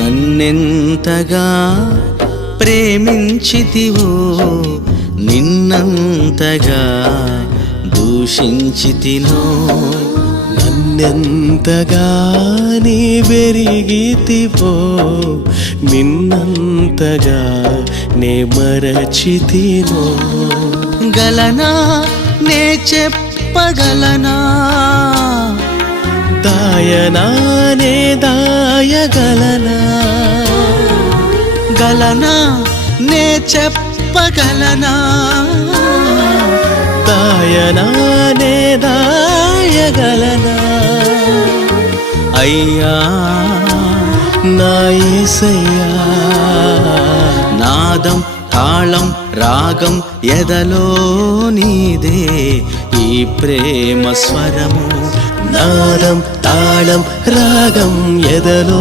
నన్నెంతగా ప్రేమించితివో నిన్నంతగా దూషించితినో నన్నెంతగా నీ వెరిగితివో నిన్నంతగా నే మరచితినో గలనా నే చెప్పగలనా దాయనా నే దాయగలనా గలనా నే చెప్పగలనా దాయనా నే దాయగలనా అయ్యా నా యేసయ్యా నాదం తాళం రాగం ఎదలో నీదే ఈ ప్రేమ స్వరము నాదం తాళం రాగం ఎదలో